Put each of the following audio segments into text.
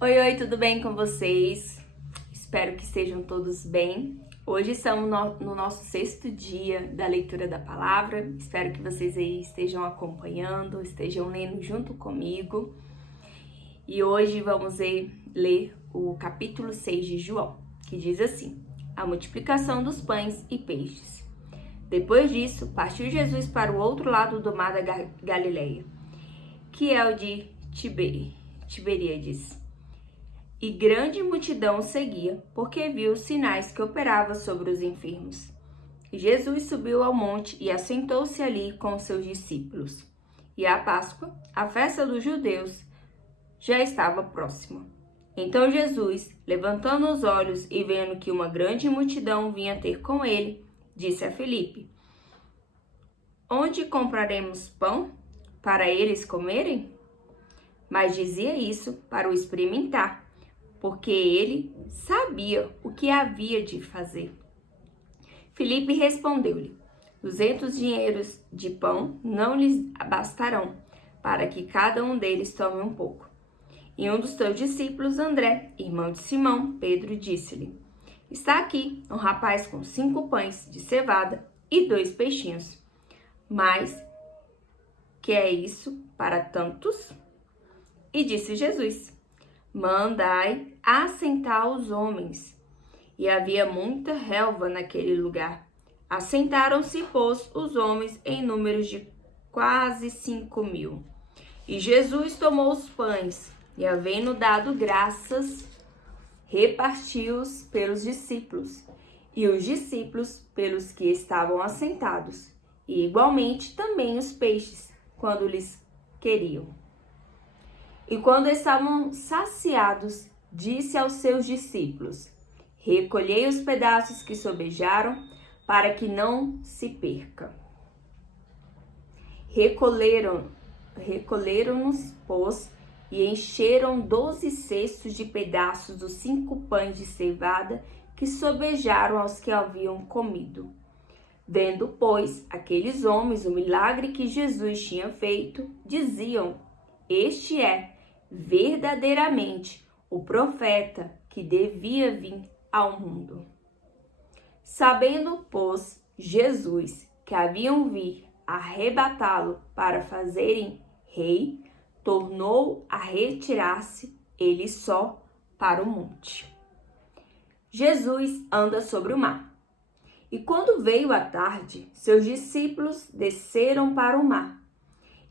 Oi, oi, tudo bem com vocês? Espero que estejam todos bem. Hoje estamos no nosso 6º dia da leitura da palavra. Espero que vocês aí estejam acompanhando, estejam lendo junto comigo. E hoje vamos ler o capítulo 6 de João, que diz assim: a multiplicação dos pães e peixes. Depois disso, partiu Jesus para o outro lado do mar da Galileia, que é o de Tiberíades. E grande multidão o seguia, porque viu os sinais que operava sobre os enfermos. Jesus subiu ao monte e assentou-se ali com os seus discípulos. E a Páscoa, a festa dos judeus, já estava próxima. Então Jesus, levantando os olhos e vendo que uma grande multidão vinha ter com ele, disse a Filipe: onde compraremos pão para eles comerem? Mas dizia isso para o experimentar, porque ele sabia o que havia de fazer. Filipe respondeu-lhe: 200 dinheiros de pão não lhes bastarão, para que cada um deles tome um pouco. E um dos teus discípulos, André, irmão de Simão, Pedro, disse-lhe: está aqui um rapaz com 5 pães de cevada e 2 peixinhos. Mas que é isso para tantos? E disse Jesus: mandai assentar os homens. E havia muita relva naquele lugar. Assentaram-se, pois, os homens em números de quase 5.000. E Jesus tomou os pães, e havendo dado graças, repartiu-os pelos discípulos, e os discípulos pelos que estavam assentados, e igualmente também os peixes, quando lhes queriam. E quando estavam saciados, disse aos seus discípulos: recolhei os pedaços que sobejaram, para que não se perca. Recolheram-nos, pois, e encheram 12 cestos de pedaços dos 5 pães de cevada que sobejaram aos que haviam comido. Vendo, pois, aqueles homens o milagre que Jesus tinha feito, diziam: este é verdadeiramente o profeta que devia vir ao mundo. Sabendo, pois, Jesus que haviam vir arrebatá-lo para fazerem rei, tornou a retirar-se ele só para o monte. Jesus anda sobre o mar. E quando veio a tarde, seus discípulos desceram para o mar,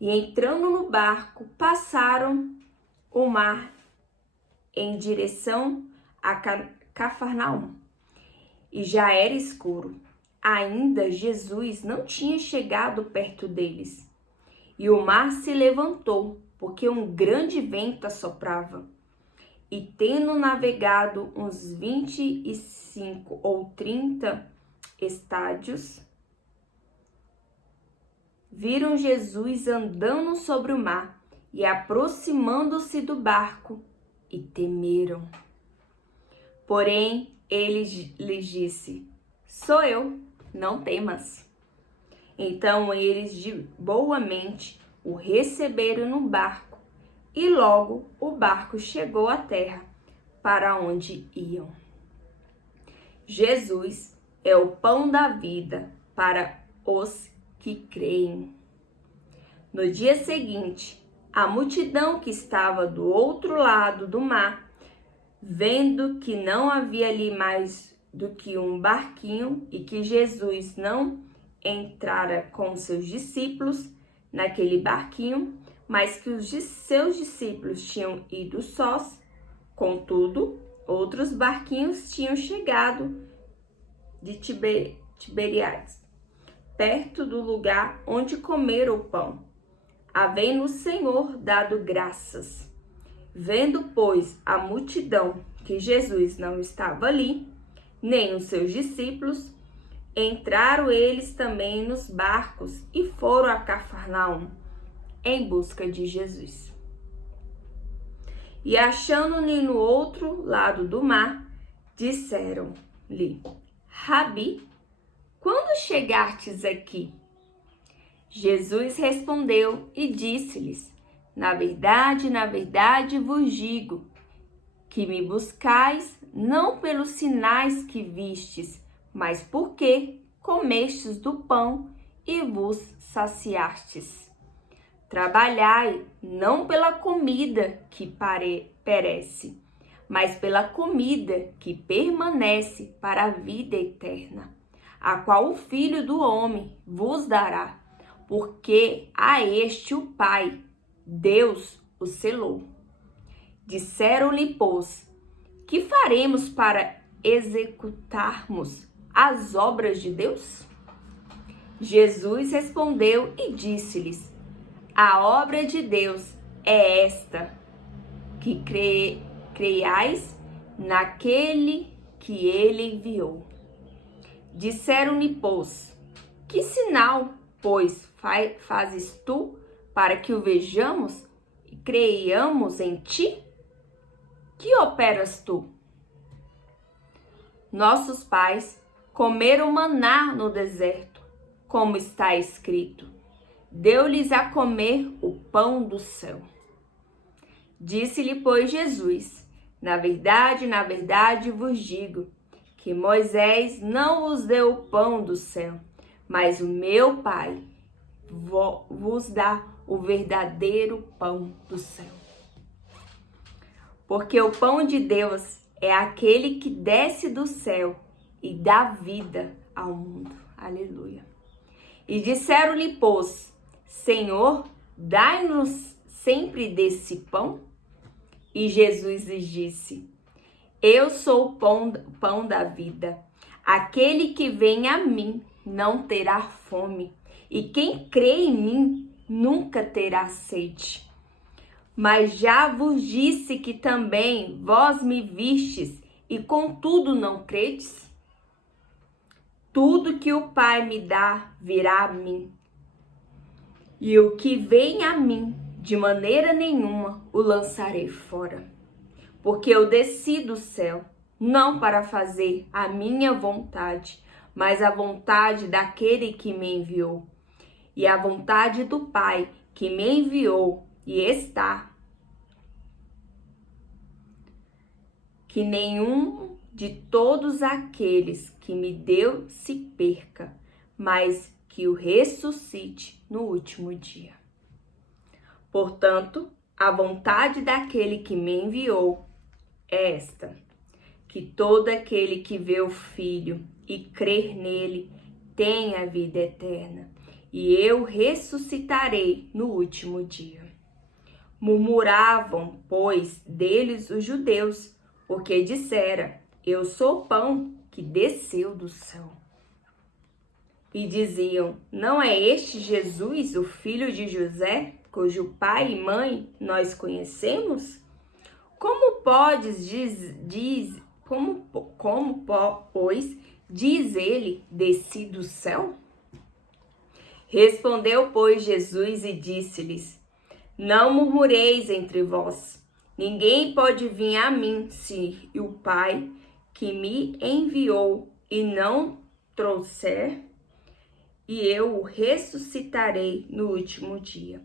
e entrando no barco, passaram o mar em direção a Cafarnaum. E já era escuro. Ainda Jesus não tinha chegado perto deles. E o mar se levantou, porque um grande vento assoprava. E tendo navegado uns 25 ou 30 estádios, viram Jesus andando sobre o mar e aproximando-se do barco, e temeram. Porém, ele lhes disse: sou eu, não temas. Então eles de boa mente o receberam no barco, e logo o barco chegou à terra, para onde iam. Jesus é o pão da vida para os que creem. No dia seguinte, a multidão que estava do outro lado do mar, vendo que não havia ali mais do que um barquinho e que Jesus não entrara com seus discípulos naquele barquinho, mas que os seus discípulos tinham ido sós, contudo, outros barquinhos tinham chegado de Tiberíades, perto do lugar onde comeram o pão, havendo o Senhor dado graças. Vendo, pois, a multidão que Jesus não estava ali, nem os seus discípulos, entraram eles também nos barcos e foram a Cafarnaum em busca de Jesus. E achando-lhe no outro lado do mar, disseram-lhe: Rabi, quando chegastes aqui? Jesus respondeu e disse-lhes: na verdade vos digo que me buscais não pelos sinais que vistes, mas porque comestes do pão e vos saciastes. Trabalhai não pela comida que perece, mas pela comida que permanece para a vida eterna, a qual o Filho do Homem vos dará, porque a este o Pai, Deus, o selou. Disseram-lhe, pois, que faremos para executarmos as obras de Deus? Jesus respondeu e disse-lhes: a obra de Deus é esta, que creiais naquele que ele enviou. Disseram-lhe, pois, que sinal, pois, fazes tu para que o vejamos e creiamos em ti? Que operas tu? Nossos pais comeram maná no deserto, como está escrito: deu-lhes a comer o pão do céu. Disse-lhe, pois, Jesus: na verdade vos digo, que Moisés não vos deu o pão do céu, mas o meu Pai vos dá o verdadeiro pão do céu. Porque o pão de Deus é aquele que desce do céu e dá vida ao mundo. Aleluia. E disseram-lhe, pois, Senhor, dai-nos sempre desse pão? E Jesus lhes disse: eu sou o pão da vida. Aquele que vem a mim não terá fome, e quem crê em mim nunca terá sede. Mas já vos disse que também vós me vistes, e contudo não credes? Tudo que o Pai me dá virá a mim, e o que vem a mim, de maneira nenhuma o lançarei fora. Porque eu desci do céu, não para fazer a minha vontade, mas a vontade daquele que me enviou. E a vontade do Pai que me enviou e está. Que nenhum de todos aqueles que me deu se perca, mas que o ressuscite no último dia. Portanto, a vontade daquele que me enviou é esta: que todo aquele que vê o Filho e crer nele tenha a vida eterna, e eu ressuscitarei no último dia. Murmuravam, pois, deles os judeus, porque dissera: eu sou o pão que desceu do céu. E diziam: não é este Jesus, o filho de José, cujo pai e mãe nós conhecemos? Como pois, diz ele, desci do céu? Respondeu, pois, Jesus e disse-lhes: não murmureis entre vós. Ninguém pode vir a mim se o Pai que me enviou e não trouxer, e eu o ressuscitarei no último dia.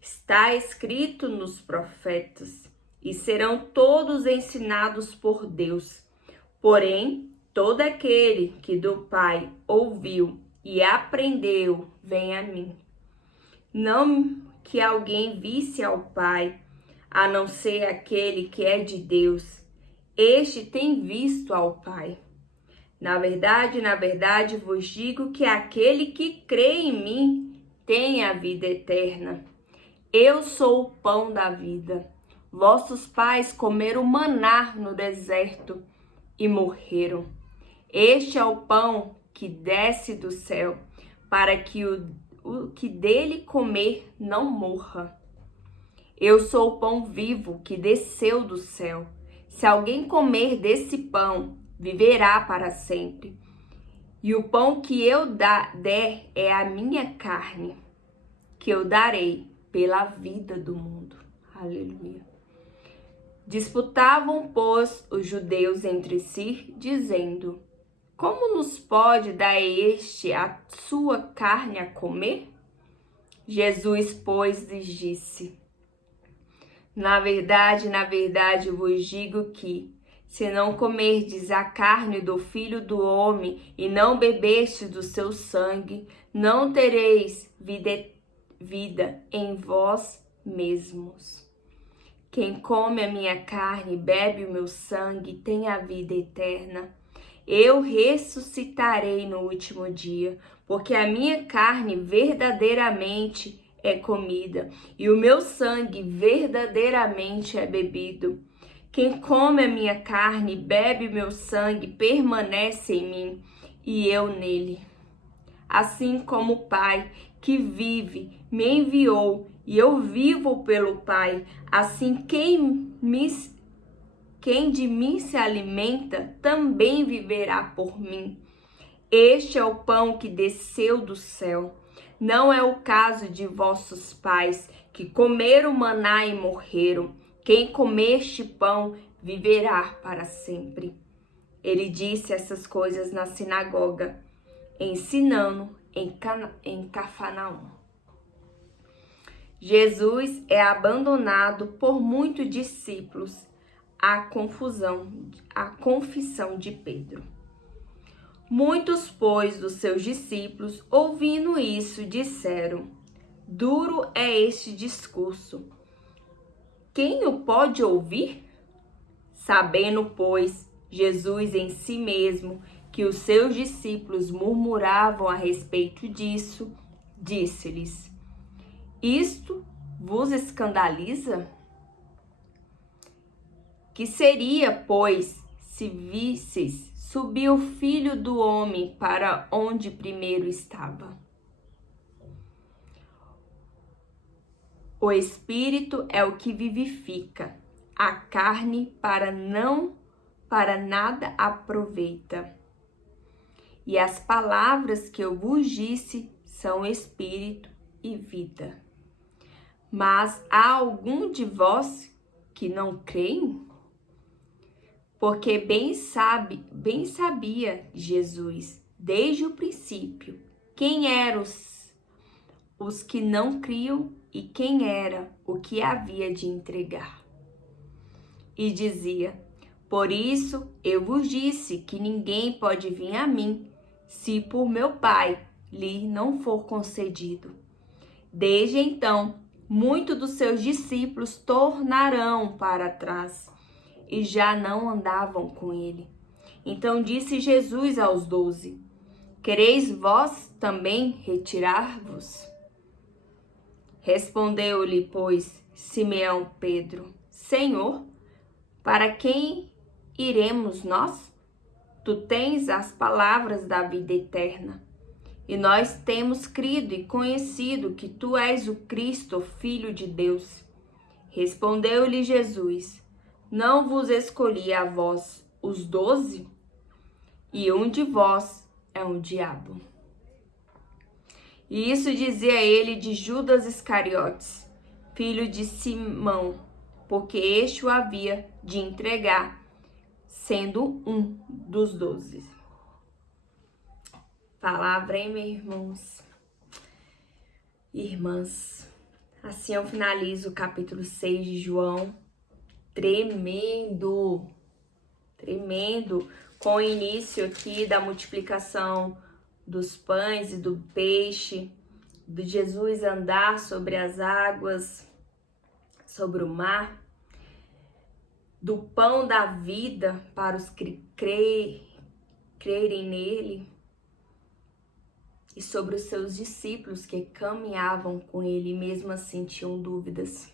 Está escrito nos profetas: e serão todos ensinados por Deus. Porém, todo aquele que do Pai ouviu e aprendeu, vem a mim. Não que alguém visse ao Pai, a não ser aquele que é de Deus. Este tem visto ao Pai. Na verdade vos digo que aquele que crê em mim tem a vida eterna. Eu sou o pão da vida. Vossos pais comeram maná no deserto e morreram. Este é o pão que desce do céu, para que o que dele comer não morra. Eu sou o pão vivo que desceu do céu. Se alguém comer desse pão, viverá para sempre. E o pão que eu der é a minha carne, que eu darei pela vida do mundo. Aleluia. Disputavam, pois, os judeus entre si, dizendo: como nos pode dar este a sua carne a comer? Jesus, pois, lhes disse: Na verdade, eu vos digo que, se não comerdes a carne do Filho do Homem e não beberdes do seu sangue, não tereis vida em vós mesmos. Quem come a minha carne e bebe o meu sangue tem a vida eterna. Eu ressuscitarei no último dia, porque a minha carne verdadeiramente é comida e o meu sangue verdadeiramente é bebido. Quem come a minha carne e bebe o meu sangue permanece em mim e eu nele. Assim como o Pai que vive me enviou e eu vivo pelo Pai, assim quem de mim se alimenta também viverá por mim. Este é o pão que desceu do céu. Não é o caso de vossos pais, que comeram maná e morreram. Quem comer este pão viverá para sempre. Ele disse essas coisas na sinagoga, ensinando em Cafarnaum. Jesus é abandonado por muitos discípulos à confissão de Pedro. Muitos, pois, dos seus discípulos, ouvindo isso, disseram: Duro é este discurso. Quem o pode ouvir? Sabendo, pois, Jesus em si mesmo que os seus discípulos murmuravam a respeito disso, disse-lhes: Isto vos escandaliza? Que seria, pois, se visseis subir o Filho do Homem para onde primeiro estava? O Espírito é o que vivifica, a carne para nada aproveita. E as palavras que eu vos disse são espírito e vida. Mas há algum de vós que não creem? Porque bem sabia Jesus, desde o princípio, quem eram os que não criam e quem era o que havia de entregar. E dizia: Por isso eu vos disse que ninguém pode vir a mim, se por meu Pai lhe não for concedido. Desde então, muitos dos seus discípulos tornarão para trás e já não andavam com ele. Então disse Jesus aos 12: Quereis vós também retirar-vos? Respondeu-lhe, pois, Simeão Pedro: Senhor, para quem iremos nós? Tu tens as palavras da vida eterna. E nós temos crido e conhecido que tu és o Cristo, Filho de Deus. Respondeu-lhe Jesus: Não vos escolhi a vós, os 12? E um de vós é um diabo. E isso dizia ele de Judas Iscariotes, filho de Simão, porque este o havia de entregar, sendo um dos 12. Palavra, hein, meus irmãos? Irmãs, assim eu finalizo o capítulo 6 de João. Tremendo, com o início aqui da multiplicação dos pães e do peixe, de Jesus andar sobre as águas, sobre o mar, do pão da vida para os que crerem nele, e sobre os seus discípulos que caminhavam com ele e mesmo assim tinham dúvidas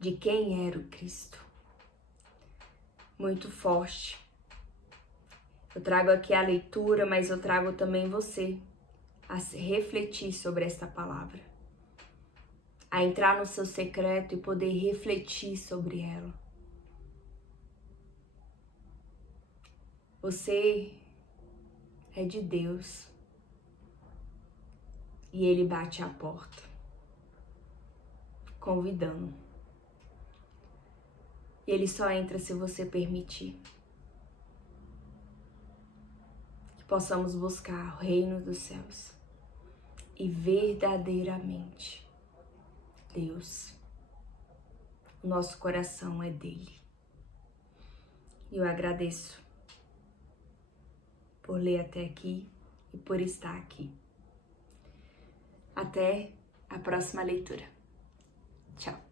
de quem era o Cristo. Muito forte. Eu trago aqui a leitura, mas eu trago também você a refletir sobre esta palavra, a entrar no seu secreto e poder refletir sobre ela. Você é de Deus e Ele bate à porta, convidando. Ele só entra se você permitir. Que possamos buscar o reino dos céus e verdadeiramente Deus o nosso coração é dele. E eu agradeço por ler até aqui e por estar aqui. Até a próxima leitura. Tchau!